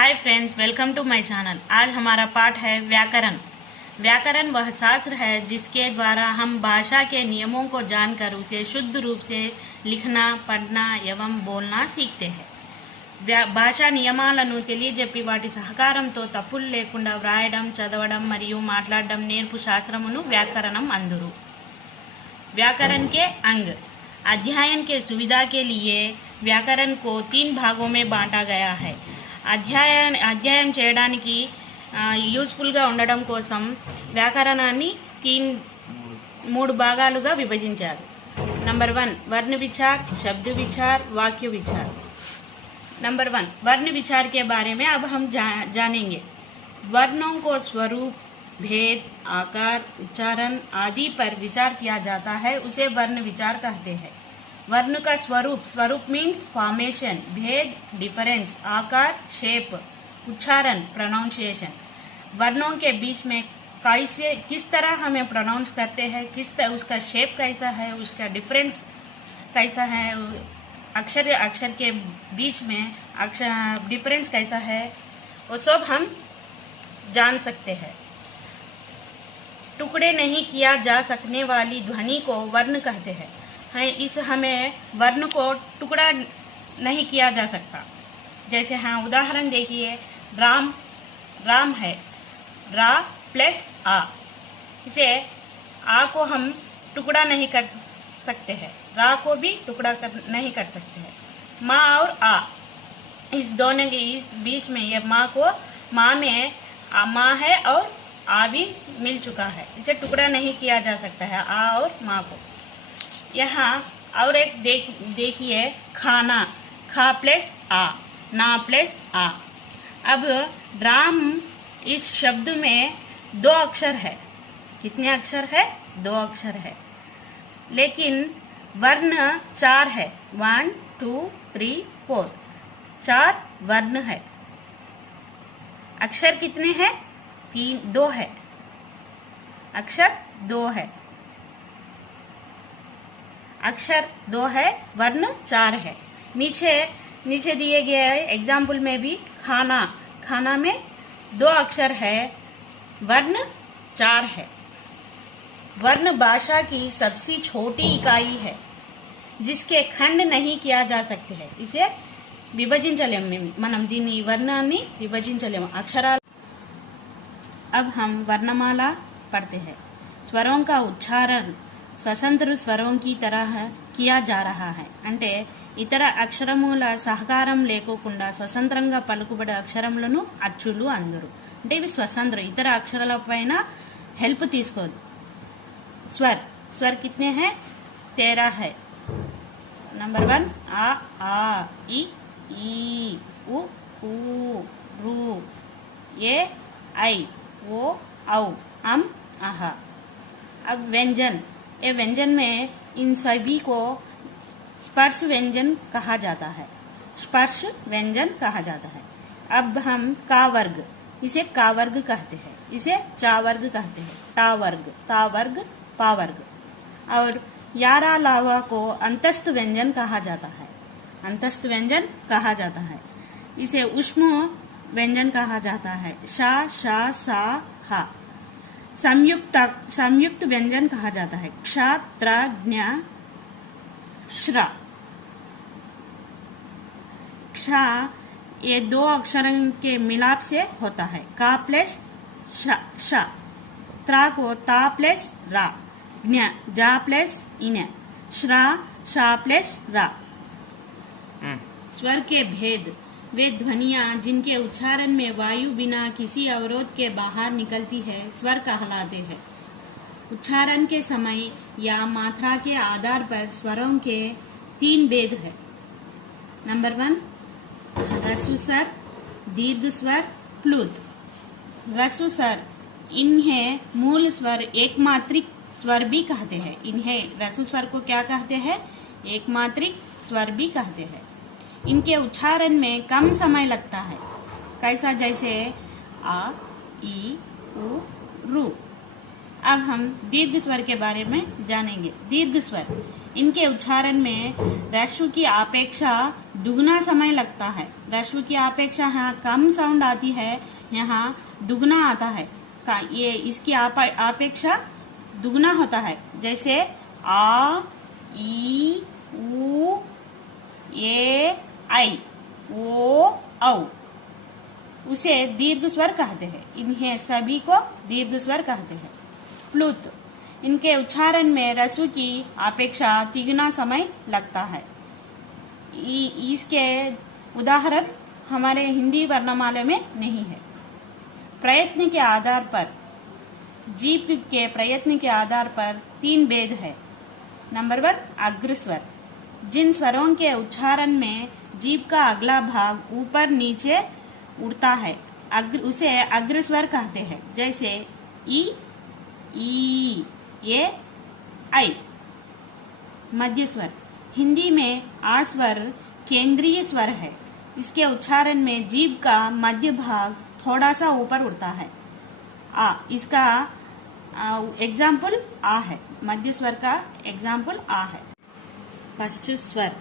Hi friends, welcome to my channel. आज हमारा पाठ है व्याकरण। व्याकरण वह शास्त्र है जिसके द्वारा हम भाषा के नियमों को जानकर उसे शुद्ध रूप से लिखना, पढ़ना एवं बोलना सीखते हैं। భాషా నియమాలను తెలియజెప్పి వాటి సహకారంతో తప్పులు లేకుండా వ్రాయడం, చదవడం మరియు మాట్లాడడం నేర్పు శాస్త్రమును వ్యాకరణం అందురు। व्याकरण के अंग। अध्ययन के सुविधा के लिए व्याकरण को 3 भागों में बांटा गया है। అధ్యయనం చేయడానికి యూజ్ఫుల్గా ఉండడం కోసం వ్యాకరణాన్ని 3 భాగాలుగా విభజించారు। नंबर 1 वर्ण विचार, शब्द विचार, वाक्य विचार। नंबर 1 वर्ण विचार के बारे में अब हम जानेंगे। वर्णों को स्वरूप, भेद, आकार, उच्चारण आदि पर विचार किया जाता है, उसे वर्ण विचार कहते हैं। वर्ण का स्वरूप मीन्स फॉर्मेशन, भेद डिफरेंस, आकार शेप, उच्चारण प्रोनाउंसिएशन। वर्णों के बीच में किस तरह हमें प्रोनाउंस करते हैं, उसका शेप कैसा है, उसका डिफरेंस कैसा है, अक्षर के बीच में डिफरेंस कैसा है, वो सब हम जान सकते हैं। टुकड़े नहीं किया जा सकने वाली ध्वनि को वर्ण कहते हैं। हमें वर्ण को टुकड़ा नहीं किया जा सकता। जैसे उदाहरण देखिए, राम है, रा प्लस आ। इसे आ को हम टुकड़ा नहीं कर सकते हैं, रा को भी टुकड़ा नहीं कर सकते हैं। माँ और आ, इस दोनों के इस बीच में ये माँ में माँ है और आ भी मिल चुका है, इसे टुकड़ा नहीं किया जा सकता है आ और माँ को। यहाँ और एक देखिए, खाना, खा प्लस आ, ना प्लस आ। अब राम इस शब्द में 2 अक्षर है। कितने अक्षर है? 2 अक्षर है, लेकिन वर्ण 4 है। 1 2 3 4, 4 वर्ण है। अक्षर कितने हैं? 2 है। अक्षर 2 है, अक्षर 2 है, वर्ण 4 है। नीचे दिए गए एग्जाम्पल में भी खाना में 2 अक्षर है, वर्ण 4 है। वर्ण भाषा की सबसे छोटी इकाई है जिसके खंड नहीं किया जा सकते हैं। इसे విభజించలేము, మనం దీన్ని వర్ణాన్ని విభజించలేము, అక్షరాలు। अब हम वर्णमाला पढ़ते हैं। स्वरों का उच्चारण स्वतंत्र स्वरों की तरह किया जा रहा है। అంటే ఇతర అక్షరముల సహకారం లేకోకుండా స్వతంత్రంగా పలుకుబడే అక్షరములను అచ్చులు అందరు। అంటే ఇవి స్వతంత్ర, ఇతర అక్షరాల పైన హెల్ప్ తీసుకోదు। स्वर कितने हैं? 13 है। नंबर 1 आ ई उ रू ए आई ओ औ अम आहा। अब व्यंजन, ये व्यंजन में इन सभी को स्पर्श व्यंजन कहा जाता है। स्पर्श व्यंजन कहा जाता है। अब हम का वर्ग, इसे का वर्ग कहते हैं, इसे चा वर्ग कहते हैं। ता वर्ग, ता वर्ग, पा वर्ग। और यारा लावा को अंतस्थ व्यंजन कहा जाता है। अंतस्थ व्यंजन कहा जाता है। इसे उष्म व्यंजन कहा जाता है। शा शा सा हा। संयुक्त व्यंजन कहा जाता है। क्ष त्र ज्ञ श्रा। क्ष ये 2 अक्षरों के मिलाप से होता है। का प्लस श। त्रा को ता प्लस रा। ज्ञ जा प्लस इन। श्रा शा प्लस रा। स्वर के भेद, वे ध्वनियाँ जिनके उच्चारण में वायु बिना किसी अवरोध के बाहर निकलती है, स्वर कहलाते हैं। उच्चारण के समय या मात्रा के आधार पर स्वरों के 3 भेद है। नंबर 1 ह्रस्व स्वर, दीर्घ स्वर, प्लुत। ह्रस्व स्वर, इन्हें मूल स्वर एकमात्रिक स्वर भी कहते हैं। इन्हें ह्रस्व स्वर को क्या कहते हैं? एकमात्रिक स्वर भी कहते हैं। इनके उच्चारण में कम समय लगता है। कैसा? जैसे आ ई उ रू। अब हम दीर्घ स्वर के बारे में जानेंगे। दीर्घ स्वर, इनके उच्चारण में ह्रस्व की अपेक्षा दुगना समय लगता है। ह्रस्व की अपेक्षा यहाँ कम साउंड आती है, यहाँ दुगना आता है। ये इसकी अपेक्षा दुगना होता है। जैसे आ, ई, उ, ए, आई, ओ, औ, उसे दीर्घ स्वर कहते हैं। इन्हें सभी को दीर्घ स्वर कहते हैं। प्लुत, इनके उच्चारण में ह्रस्व की अपेक्षा तिगुना समय लगता है। इसके उदाहरण हमारे हिंदी वर्णमाला में नहीं है। प्रयत्न के आधार पर, जीभ के प्रयत्न के आधार पर 3 भेद है। नंबर 1, अग्र स्वर, जिन स्वरों के उच्चारण में जीभ का अगला भाग ऊपर नीचे उड़ता है, उसे अग्र स्वर कहते हैं। जैसे ई, ए, आई। मध्य स्वर, हिंदी में आ स्वर केंद्रीय स्वर है। इसके उच्चारण में जीभ का मध्य भाग थोड़ा सा ऊपर उड़ता है। आ, इसका एग्जाम्पल आ है। मध्य स्वर का एग्जाम्पल आ है। पश्च स्वर,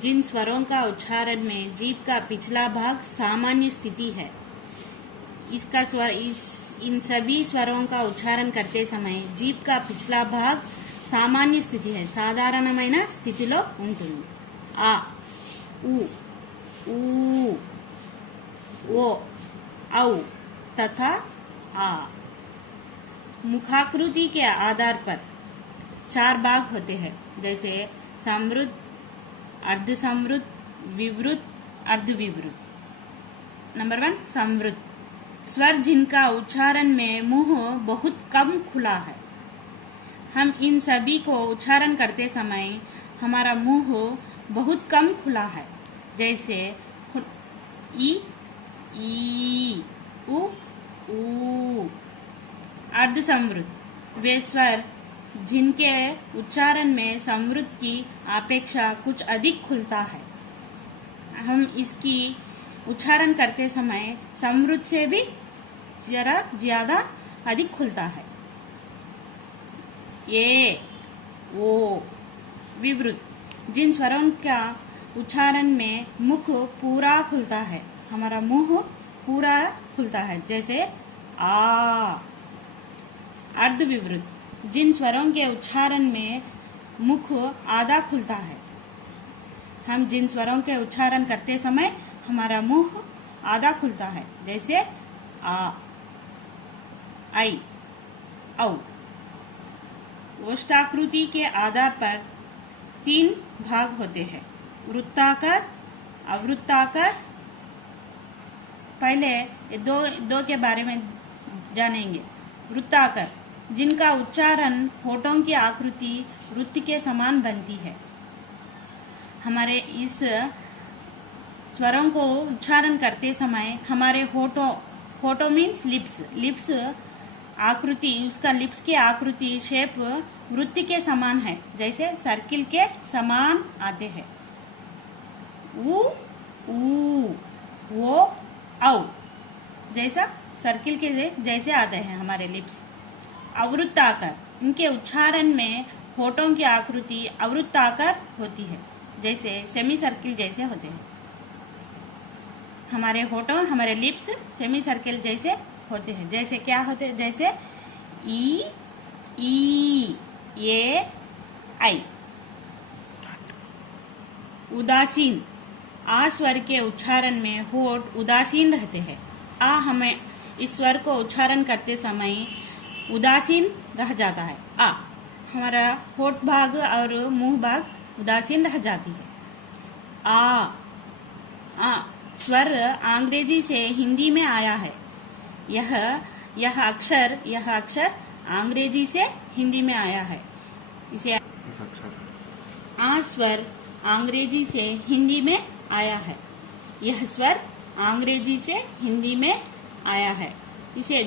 जिन स्वरों का उच्चारण में जीभ का पिछला भाग सामान्य स्थिति है। इसका स्वर इन सभी स्वरों का उच्चारण करते समय जीभ का पिछला भाग सामान्य स्थिति है, సాధారణమైన స్థితిలో ఉంటుంది। आ, ऊ, ओ, औ तथा आ। मुखाकृति के आधार पर 4 भाग होते हैं, जैसे समृद्ध, अर्ध समृद्ध, विवृत, अर्धविवृत। नंबर 1, समृद्ध स्वर, जिनका उच्चारण में मुंह बहुत कम खुला है। हम इन सभी को उच्चारण करते समय हमारा मुंह बहुत कम खुला है। जैसे ई, उ, ऊ। अर्ध समृद्ध, वे स्वर जिनके उच्चारण में समृद्ध की अपेक्षा कुछ अधिक खुलता है। हम इसकी उच्चारण करते समय समृद्ध से भी जरा ज्यादा अधिक खुलता है। ए, ओ। विवृत, जिन स्वरों का उच्चारण में मुख पूरा खुलता है, हमारा मुंह पूरा खुलता है। जैसे आ। अर्धविवृत, जिन स्वरों के उच्चारण में मुख आधा खुलता है। हम जिन स्वरों के उच्चारण करते समय हमारा मुंह आधा खुलता है। जैसे आ, आई, औ। ओष्ठाकृति के आधार पर 3 भाग होते हैं, वृत्ताकार, अवृत्ताकार। पहले दो के बारे में जानेंगे। वृत्ताकार, जिनका उच्चारण होठों की आकृति वृत्त के समान बनती है। हमारे इस स्वरों को उच्चारण करते समय हमारे होठों मीन्स लिप्स आकृति, उसका लिप्स की आकृति शेप वृत्त के समान है, जैसे सर्किल के समान आते हैं। ऊ, ओ, औ जैसा सर्किल के जैसे आते हैं हमारे लिप्स। अवृत्ताकार, इनके उच्चारण में होठों की आकृति अवृत्ताकार होती है, जैसे सेमी सर्किल जैसे होते हैं। हमारे होठों, हमारे लिप्स सेमी सर्किल जैसे होते हैं। जैसे क्या होते हैं? जैसे ई, ए, आई। उदासीन, आ स्वर के उच्चारण में होठ उदासीन रहते हैं। आ हमें इस स्वर को उच्चारण करते समय उदासीन रह जाता है। आ, हमारा होठ भाग और मुंह भाग उदासीन रह जाती है। आ स्वर अंग्रेजी से हिंदी में आया है। यह अक्षर अंग्रेजी से हिंदी में आया है। इसे आ स्वर अंग्रेजी से हिंदी में आया है। यह स्वर अंग्रेजी से हिंदी में आया है। इसे